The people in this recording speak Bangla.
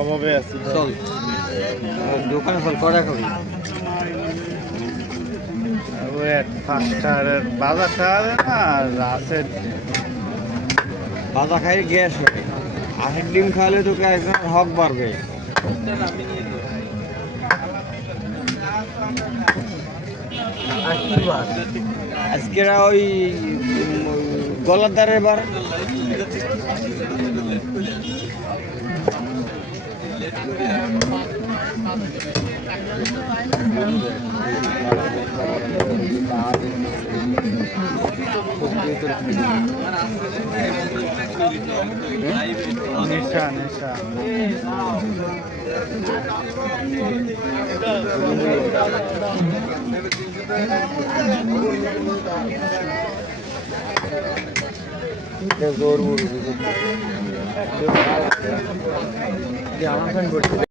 অভাবে আছি। চল দোকানে চল কটা খাবি? পাঁচটা বাজারটা আছে না আছে। ভাজা খাই গ্যাস হয়, আখের ডিম খাওয়ালে তোকে একজন হক বাড়বে। আজকে ওই গলার দ্বারে এবার নেশা নেশা জোর